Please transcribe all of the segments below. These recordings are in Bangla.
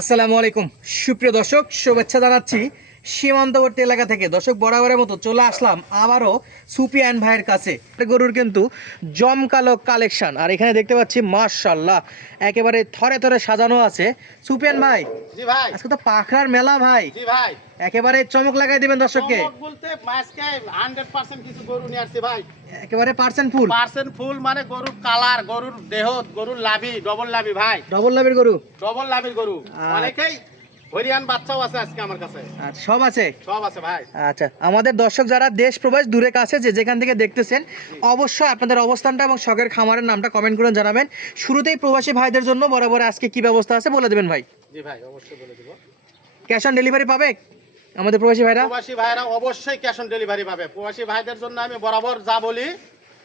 আসসালামু আলাইকুম। সুপ্রিয় দর্শক শুভেচ্ছা জানাচ্ছি সীমান্তবর্তী এলাকা থেকে। দর্শক বরাবরের মতো চলে আসলাম আবারও সুপিয়ান ভাইয়ের কাছে। গরুর কিন্তু জমকালো কালেকশন। আর এখানে দেখতে পাচ্ছি মার্শাল্লাহ একেবারে থরে থরে সাজানো আছে। সুপিয়ান ভাই জি ভাই। আজকে তো পাখরার মেলা ভাই। জি ভাই। একেবারে চমক লাগাই দিবেন দর্শককে। বলতে মাছকে 100% কিছু গরু নিয়ে আসছে ভাই। একেবারে পার্সেন্ট ফুল। পার্সেন্ট ফুল মানে গরুর কালার গরুর দেহ গরুর লাভি ডবল লাভি ভাই। ডবল লাভের গরু। ডবল লাভির গরু। আচ্ছা। অনেকেই হরিয়ান বাচ্চাও আছে আজকে আমার কাছে। আচ্ছা সব আছে? সব আছে ভাই। আচ্ছা আমাদের দর্শক যারা দেশ প্রবাস দূরে কাছে যে যেখান থেকে দেখতেছেন অবশ্যই আপনাদের অবস্থানটা এবং শখের খামারের নামটা কমেন্ট করে জানাবেন। শুরুতেই প্রবাসী ভাইদের জন্য বরাবর আজকে কি ব্যবস্থা আছে বলে দেবেন ভাই? জি ভাই অবশ্যই বলে দিব। ক্যাশ অন ডেলিভারি পাবে আমাদের প্রবাসী ভাইরা? প্রবাসী ভাইরা অবশ্যই ক্যাশ অন ডেলিভারি পাবে। প্রবাসী ভাইদের জন্য আমি বরাবর যা বলি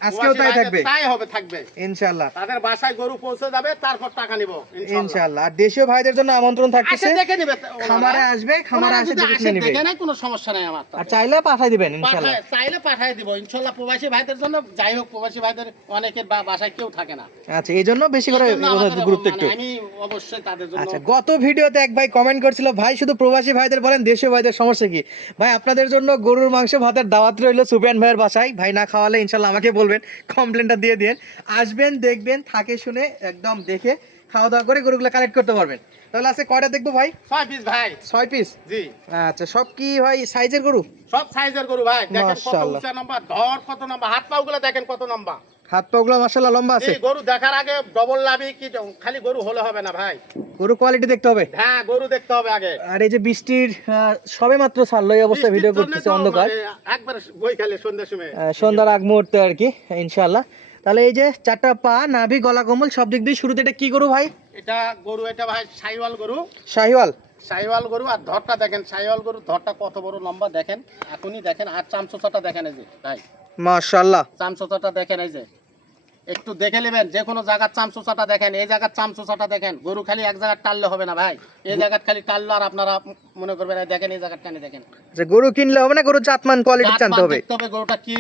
আজকেও তাই থাকবে? তাই হবে থাকবে। ইনশাআল্লাহ। তাদের বাসায় গরু পৌঁছে যাবে তারপর টাকা নিব ইনশাআল্লাহ। ইনশাআল্লাহ। আর দেশীয় ভাইদের জন্য আমন্ত্রণ থাকতেছে। দেখে নিবে। খামারে আসবে খামারে আসে দেখে নিবে। দেখে নেয় কোনো সমস্যা নাই আমার আর চাইলে পাঠাই দিবেন ইনশাআল্লাহ। চাইলে পাঠিয়ে দিব ইনশাল্লাহ প্রবাসী ভাইদের জন্য যাই হোক প্রবাসী ভাইদের অনেকের বাসায় কেউ থাকে না। আচ্ছা এই জন্য বেশি করে গুরুত্ব মানে একটু আমি অবশ্যই তাদের জন্য আচ্ছা গত ভিডিওতে এক ভাই কমেন্ট করছিল ভাই শুধু প্রবাসী ভাইদের বলেন দেশীয় ভাইদের সমস্যা কি? ভাই আপনাদের জন্য গরুর মাংস ভাতের দাওয়াত রইল সুপিয়ান ভাইয়ের বাসায়। ভাই না খাওয়ালে ইনশাল্লাহ আমাকে বলবেন কমপ্লেনটা দিয়ে দিন আসবেন দেখবেন থাকে শুনে একদম দেখে খাওয়া দাওয়া করে গরুগুলো কালেক্ট করতে পারবেন। তাহলে আছে কয়টা দেখব ভাই? ছয় পিস ভাই। ছয় পিস জি। আচ্ছা সব কি ভাই সাইজের গরু? সব সাইজের গরু ভাই। দেখেন কত। উঁচা লম্বা ধর কত নাম্বার হাত পাও গুলো দেখেন কত লম্বা হাত পাগুলো মাসাল্লাহ লম্বা আছে। এই গরু দেখার আগে ডবল লাভি কি খালি গরু হলে হবে না ভাই। গরু কোয়ালিটি দেখতে হবে। হ্যাঁ গরু দেখতে হবে আগে। আর এই যে বৃষ্টির সবে মাত্র ছাড়লো এই অবস্থা ভিডিও করতেছে অন্ধকার মানে একবার বই খালি সন্ধ্যার সময়। সন্ধ্যার আগ মুহূর্তে আর কি ইনশাল্লাহ তাহলে এই যে চারটা পা নাভি গলা সব দিক দিয়ে শুরুতে এটা কি করু ভাই? এটা গরু এটা ভাই সাইওয়াল গরু। শাহিওয়াল সাইওয়াল গরু আর ধরটা দেখেন সাইওয়াল গরু ধরটা কত বড় লম্বা দেখেন। এখনই দেখেন আর চামচোচাটা দেখেন এই যে ভাই। মাশাআল্লাহ। চামচোচাটা দেখেন এই যে। একটু দেখে নেবেন যে কোনো জায়গার চামচোচাটা দেখেন এই জায়গার চামচোচাটা দেখেন গরু খালি এক জায়গায় টানলে হবে না ভাই। এই জায়গার খালি টানলে আর আপনারা মনে করবেন এই দেখেন এই জায়গার টানে দেখেন। যে গরু কিনলে হবে না গরু জাতমান কোয়ালিটি জানতে হবে। হবে গরুটা কি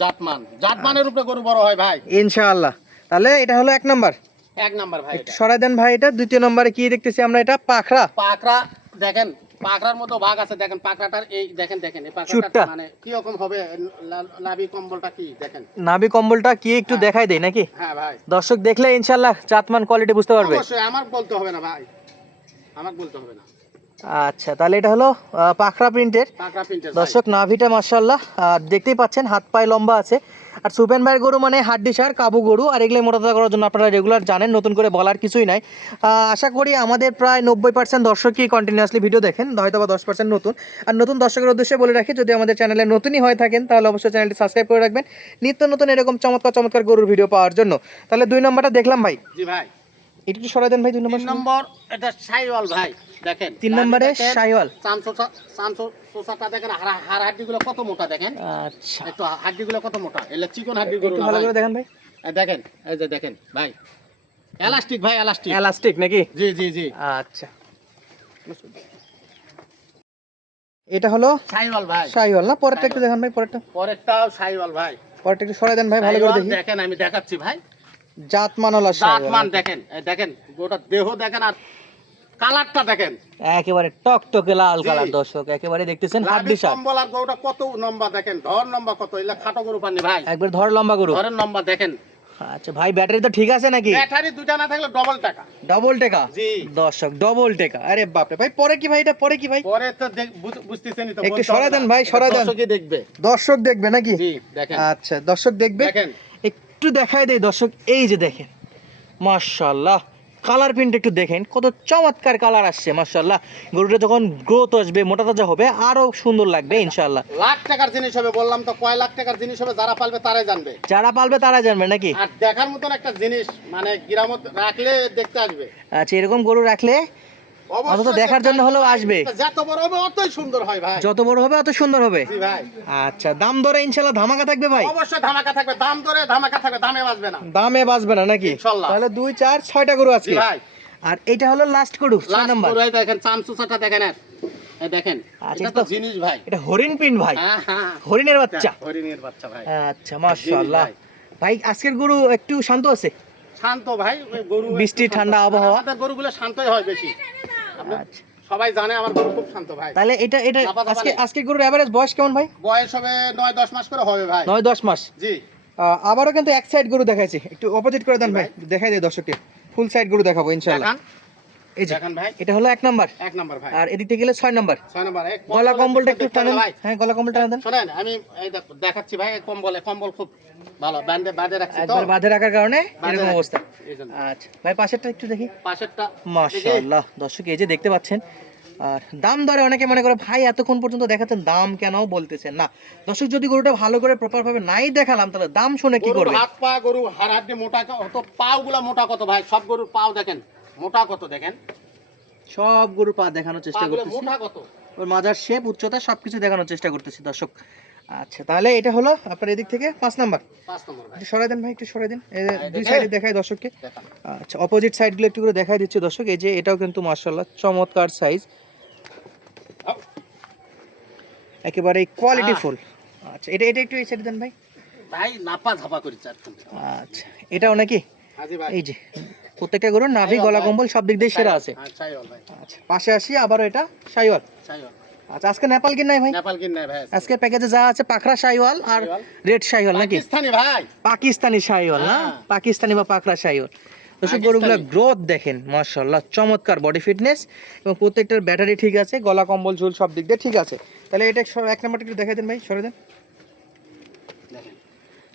জাতমান। জাতমানের উপরে গরু বড় হয় ভাই। ইনশাআল্লাহ। তাহলে এটা হলো এক নাম্বার। এক নাম্বার ভাই সরাই দেন ভাই এটা দ্বিতীয় নম্বরে কি দেখতেছি আমরা এটা পাখরা পাখরা দেখেন পাকড়ার মতো ভাগ আছে দেখেন পাকড়াটার এই দেখেন দেখেন এই। পাকড়াটা মানে কি রকম হবে লাভি কম্বলটা কি দেখেন। নাভি কম্বলটা কি একটু হ্যাঁ। দেখাই দেই নাকি? হ্যাঁ ভাই। দর্শক দেখলে ইনশাআল্লাহ জাতমান কোয়ালিটি বুঝতে পারবে। অবশ্যই আমার বলতে হবে না ভাই। আমার বলতে হবে না। আচ্ছা তাহলে এটা হলো পাখরা প্রিন্টের দর্শক নাভিটা মার্শাল্লাহ আর দেখতেই পাচ্ছেন হাত পায়ে লম্বা আছে। আর সুপেন ভাইয়ের গরু মানে হাড্ডি সার, কাবু গরু, আর এগুলো মোটাতা করার জন্য আপনারা রেগুলার জানেন, নতুন করে বলার কিছুই নাই। আশা করি আমাদের প্রায় নব্বই পার্সেন্ট দর্শকই কন্টিনিউসলি ভিডিও দেখেন হয়তো বা দশ পার্সেন্ট নতুন। আর নতুন দর্শকের উদ্দেশ্যে বলে রাখি, যদি আমাদের চ্যানেলে নতুনই হয়ে থাকেন, তাহলে অবশ্যই চ্যানেলটি সাবস্ক্রাইব করে রাখবেন। নিত্য নতুন এরকম চমৎকার চমৎকার গরুর ভিডিও পাওয়ার জন্য। তাহলে দুই নম্বরটা দেখলাম ভাই। জি ভাই। একটু সরাই দেন ভাই দুই নম্বর নম্বর এটা সাইওয়াল ভাই দেখেন। তিন নম্বরে দেখেন, শাহিওয়াল চামচোচা চামচোচাটা দেখেন হাড় হাড় হাড্ডিগুলো কত মোটা দেখেন? আচ্ছা। একটু হাড্ডিগুলো কত মোটা? এগুলো চিকন একটু ভালো ভাই। করে দেখেন ভাই। দেখেন এই যে দেখেন ভাই। এলাস্টিক ভাই এলাস্টিক এলাস্টিক নাকি? জি জি জি। আচ্ছা। এটা হলো সাইওয়াল ভাই। শাহিওয়াল না? পরেরটা একটু দেখেন ভাই পরেরটা। পরেরটাও সাইওয়াল ভাই। পরেরটা একটু সরাই দেন ভাই ভালো করে সাইওয়াল দেখি। দেখেন আমি দেখাচ্ছি ভাই। জাত জাতমান দেখেন দেখেন গোটা দেহ দেখেন আর কালারটা দেখেন। একেবারে টকটকে লাল কালার দর্শক একেবারে দেখতেছেন হাড্ডি লাভি কম্বল আর গরুটা কত লম্বা দেখেন ধর লম্বা কত এগুলা খাটো গরু পাননি ভাই। একবার ধর লম্বা গরু। ধরেন লম্বা দেখেন। আচ্ছা ভাই ব্যাটারি তো ঠিক আছে নাকি? ব্যাটারি দুইটা না থাকলে ডবল টাকা। ডবল টেকা? জি। দর্শক ডবল টেকা। আরে বাপরে ভাই পরে কি ভাই এটা? পরে কি ভাই? পরে তো দেখ- তো একটু বলতে দেন ভাই, সরাই দেন। দর্শকই দেখবে। দর্শক দেখবে নাকি? জি দেখেন। আচ্ছা দর্শক দেখবে। দেখেন। একটু দেখাই দেই দর্শক এই যে দেখেন মাশাআল্লাহ কালার প্রিন্ট একটু দেখেন কত চমৎকার কালার আসছে মাশাআল্লাহ গরুটা যখন গ্রোথ আসবে মোটা তাজা হবে আরও সুন্দর লাগবে ইনশাল্লাহ লাখ টাকার জিনিস হবে বললাম তো কয় লাখ টাকার জিনিস হবে যারা পালবে তারাই জানবে। যারা পালবে তারাই জানবে নাকি? আর দেখার মতন একটা জিনিস মানে গ্রামত রাখলে দেখতে আসবে। আচ্ছা এরকম গরু রাখলে অবশ্যই দেখার জন্য হলেও আসবে। যত বড় হবে অতই সুন্দর হয় ভাই। যত বড় হবে অত সুন্দর হবে। জি ভাই। আচ্ছা দাম দরে ইনশাআল্লাহ ধামাকা থাকবে ভাই? অবশ্যই ধামাকা থাকবে। দাম ধরে ধামাকা থাকবে দামে বাঁচবে না। দামে বাঁচবে না নাকি? ইনশাআল্লাহ। তাহলে দুই চার ছয়টা গরু আজকে। ভাই। আর এটা হলো লাস্ট গরু ছয় নাম্বার। দেখেন চামচুচাটা দেখেন আর। এই দেখেন এটা এটা তো তো- জিনিস ভাই। এটা হরিণ প্রিন্ট ভাই। হরিণের বাচ্চা। হরিণের বাচ্চা ভাই। আচ্ছা মাশাআল্লাহ ভাই। ভাই আজকের গরু একটু শান্ত আছে? শান্ত ভাই গরু বৃষ্টি, ঠান্ডা আবহাওয়া। আমাদের গরুগুলো শান্তই হয় বেশি। আচ্ছা। সবাই জানে আমার গরু খুব শান্ত ভাই। তাহলে এটা এটা আজকে নেই। আজকে গরুর অ্যাভারেজ বয়স কেমন ভাই? বয়স হবে নয় দশ মাস করে হবে ভাই। নয় দশ মাস? জি। আবারও কিন্তু এক সাইড গরু দেখাইছি। একটু অপোজিট করে দেন ভাই। দেখাই দেয় দর্শককে। ফুল সাইড গরু দেখাবো ইনশাআল্লাহ। এই যে দেখান ভাই। এটা হলো এক নাম্বার। এক নাম্বার ভাই। আর এদিকে গেলে ছয় নাম্বার। ছয় নাম্বার গলা কম্বলটা একটু টানেন। হ্যাঁ গলা কম্বল টানা দেন আমি এই দেখাচ্ছি ভাই এই কম্বল খুব ভালো ব্যান্ডে বাঁধে রাখছি তো। একবার বাঁধে রাখার কারণে এরকম অবস্থা। আচ্ছা ভাই পাশেরটা একটু দেখি। পাশেরটা মাশাআল্লাহ দর্শক এই যে দেখতে পাচ্ছেন আর দাম দরে অনেকে মনে করে ভাই এতক্ষণ পর্যন্ত দেখাচ্ছেন দাম কেন বলতেছেন? না দর্শক যদি গরুটা ভালো করে প্রপার ভাবে নাই দেখালাম তাহলে দাম শুনে কি করবে? হাত পা গরু হাড় হাড্ডি মোটা কত পাও গুলা মোটা কত ভাই? সব গরুর পাও দেখেন। মোটা কত দেখেন? সব গরু পা দেখানোর চেষ্টা করতেছি। মোটা কত? ওর মাজার শেপ উচ্চতা সবকিছু দেখানোর চেষ্টা করতেছি দর্শক। আচ্ছা তাহলে এটা হলো আপনার এদিক থেকে পাঁচ নাম্বার। পাঁচ নম্বর ভাই। একটু সরাই দেন ভাই একটু সরাই দেন। এই যে দুই সাইডে দেখাই দর্শককে। আচ্ছা অপোজিট সাইডগুলো একটু করে দেখাই দিচ্ছি দর্শক। এই যে এটাও কিন্তু মার্শাল্লাহ চমৎকার সাইজ একেবারে কোয়ালিটি ফুল আচ্ছা এটা এটা একটু এই সাইডে দেন ভাই। ভাই নাপা ঝাপা করি আচ্ছা এটাও নাকি? এই যে প্রত্যেকটা গরুর নাভি গলা কম্বল সব দিক দিয়ে সেরা আছে। হ্যাঁ, সাইওয়াল আচ্ছা পাশে আসি আবারও এটা সাইওয়াল। আচ্ছা আজকে নেপাল কিন নাই ভাই? নেপাল কিন নাই ভাই আজকে। প্যাকেজে যা আছে পাখরা শাইওয়াল আর রেড শাইওয়াল নাকি? পাকিস্তানি ভাই। পাকিস্তানি শাইওয়াল না? হ্যাঁ। পাকিস্তানি বা পাকড়া দর্শক। গরুগুলোর গ্রোথ দেখেন মাশাআল্লাহ চমৎকার বডি ফিটনেস এবং প্রত্যেকটার ব্যাটারি ঠিক আছে গলা কম্বল ঝুল সব দিক দিয়ে ঠিক আছে। তাহলে এটা এক নাম্বারটা একটু দেখাই দেন ভাই সরে দেন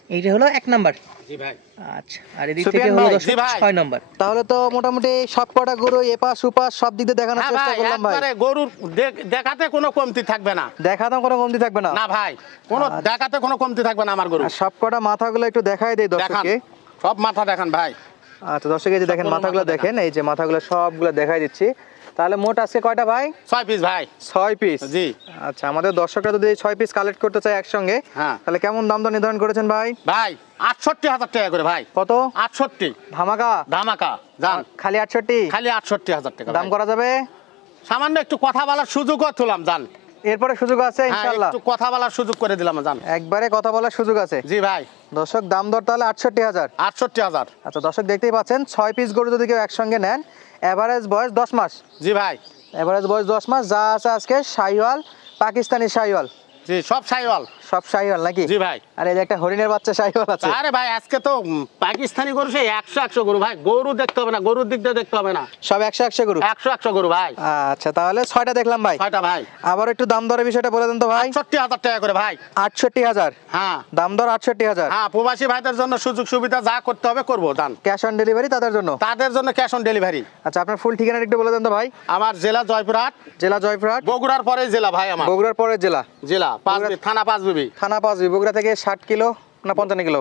এইটা হলো এক নাম্বার। জি ভাই। আচ্ছা আর এদিক থেকে হলো দর্শক ছয় নাম্বার। তাহলে তো মোটামুটি সব কটা গরু এপাশ উপাশ সব দিক দিয়ে দেখানোর হ্যাঁ চেষ্টা করলাম ভাই। একবারে গরুর দেখাতে কোনো কমতি থাকবে না। দেখাতাম কোনো কমতি থাকবে না? না ভাই কোনো আচ্ছা। দেখাতে কোনো কমতি থাকবে না আমার গরু। আর সব কটা মাথাগুলো একটু দেখাই দেই দর্শককে। সব মাথা দেখান ভাই। আচ্ছা দর্শক এই যে দেখেন মাথাগুলো দেখেন। এই যে মাথাগুলো সবগুলো দেখাই দিচ্ছি। তাহলে মোট আজকে কয়টা ভাই? ছয় পিস ভাই। ছয় পিস জি। আচ্ছা আমাদের দর্শকরা যদি ছয় পিস কালেক্ট করতে চায় একসঙ্গে হ্যাঁ। তাহলে কেমন দাম দর নির্ধারণ করেছেন ভাই? ভাই আটষট্টি হাজার টাকা করে ভাই। কত? আটষট্টি। ধামাকা? ধামাকা যান। খালি আটষট্টি? খালি আটষট্টি হাজার টাকা দাম করা যাবে? সামান্য একটু কথা বলার সুযোগও তুলাম জান এরপরে সুযোগ আছে ইনশাআল্লাহ। একটু কথা বলার সুযোগ করে দিলাম জান। একবারে কথা বলার সুযোগ আছে। জি ভাই। দর্শক দাম দর তাহলে আটষট্টি হাজার। আটষট্টি হাজার। আচ্ছা দর্শক দেখতেই পাচ্ছেন ছয় পিস গরু যদি কেউ একসঙ্গে নেন এভারেজ বয়স দশ মাস। জি ভাই। এভারেজ বয়স দশ মাস যা আছে আজকে শাহিওয়াল পাকিস্তানি শাহিওয়াল। জি সব সাইওয়াল। সব নাকি? জি ভাই। আর এই একটা হরিণের বাচ্চা আছে। আরে ভাই আজকে তো পাকিস্তানি গরু সেই গরু ভাই গরু দেখতে হবে না গরুর দিক দিয়ে দেখতে হবে না। সব গরু? গরু ভাই। আচ্ছা তাহলে দেখলাম ভাই। ভাই। আবার একটু দাম দরের বিষয়টা বলে দেন তো ভাই। আটষট্টি হাজার টাকা করে ভাই। আটষট্টি হাজার? হ্যাঁ। দাম দর আটষট্টি হাজার। হ্যাঁ প্রবাসী ভাইদের জন্য সুযোগ সুবিধা যা করতে হবে করব দান। ক্যাশ অন ডেলিভারি তাদের জন্য? তাদের জন্য ক্যাশ অন ডেলিভারি। আচ্ছা আপনার ফুল ঠিকানা একটু বলে দেন তো ভাই। আমার জেলা জয়পুরহাট। জেলা জয়পুরহাট। বগুড়ার পরে জেলা ভাই আমার। বগুড়ার পরে জেলা। জেলা। পাঁচ থানা পাঁচ বিবি থানা পাঁচ বগুড়া থেকে ষাট কিলো না পঞ্চান্ন কিলো?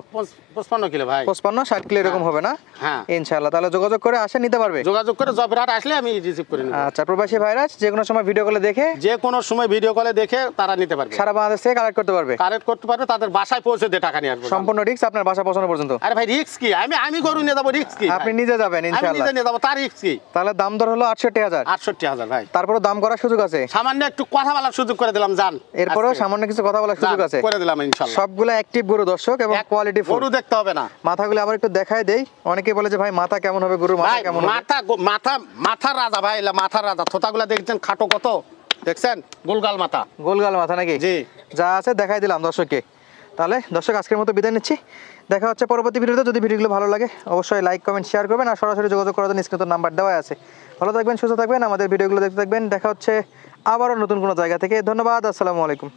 পঁচপান্ন কিলো ভাই। পঁচপান্ন ষাট কিলো এরকম হবে না? হ্যাঁ। ইনশাল্লাহ তাহলে যোগাযোগ করে আসে নিতে পারবে? যোগাযোগ করে আসলে আমি রিসিভ করে নেব। আচ্ছা প্রবাসী ভাইরাস যে কোনো সময় ভিডিও কলে দেখে যে কোনো সময় ভিডিও কলে দেখে তারা নিতে পারবে। সারা বাংলাদেশ থেকে কালেক্ট করতে পারবে। কারেক্ট করতে পারবে তাদের বাসায় পৌঁছে দিয়ে টাকা নিয়ে আসব। সম্পূর্ণ রিক্স আপনার বাসা পৌঁছানো পর্যন্ত। আরে ভাই রিক্স কি? আমি আমি গরু নিয়ে যাব রিক্স কি? আপনি নিজে যাবেন আমি নিজে নিয়ে যাব তার রিক্স কি? তাহলে দাম দর হলো আটষট্টি হাজার। আটষট্টি হাজার ভাই। তারপরে দাম করার সুযোগ আছে? সামান্য একটু কথা বলার সুযোগ করে দিলাম জান এরপরেও সামান্য কিছু কথা বলার সুযোগ আছে? করে দিলাম ইনশাল্লাহ সবগুলো অ্যাক্টিভ গরু দর্শক। এবং কোয়ালিটি গরু দেখতে হবে না। মাথাগুলো আবার একটু দেখায় দেই। অনেকে বলে যে ভাই মাথা কেমন হবে গরুর মাথা কেমন মাথা মাথা মাথার রাজা ভাই মাথার রাজা। থোতাগুলা দেখছেন খাটো কত? দেখছেন? গোলগাল মাথা। গোলগাল মাথা নাকি? জি। যা আছে দেখাই দিলাম দর্শককে। তাহলে দর্শক আজকের মতো বিদায় নিচ্ছি। দেখা হচ্ছে পরবর্তী ভিডিওতে। যদি ভিডিওগুলো ভালো লাগে অবশ্যই লাইক কমেন্ট শেয়ার করবেন। আর সরাসরি যোগাযোগ করার জন্য স্ক্রিনে নাম্বার দেওয়া আছে। ভালো থাকবেন সুস্থ থাকবেন। আমাদের ভিডিওগুলো দেখতে থাকবেন। দেখা হচ্ছে আবারও নতুন কোনো জায়গা থেকে। ধন্যবাদ। আসসালামু আলাইকুম।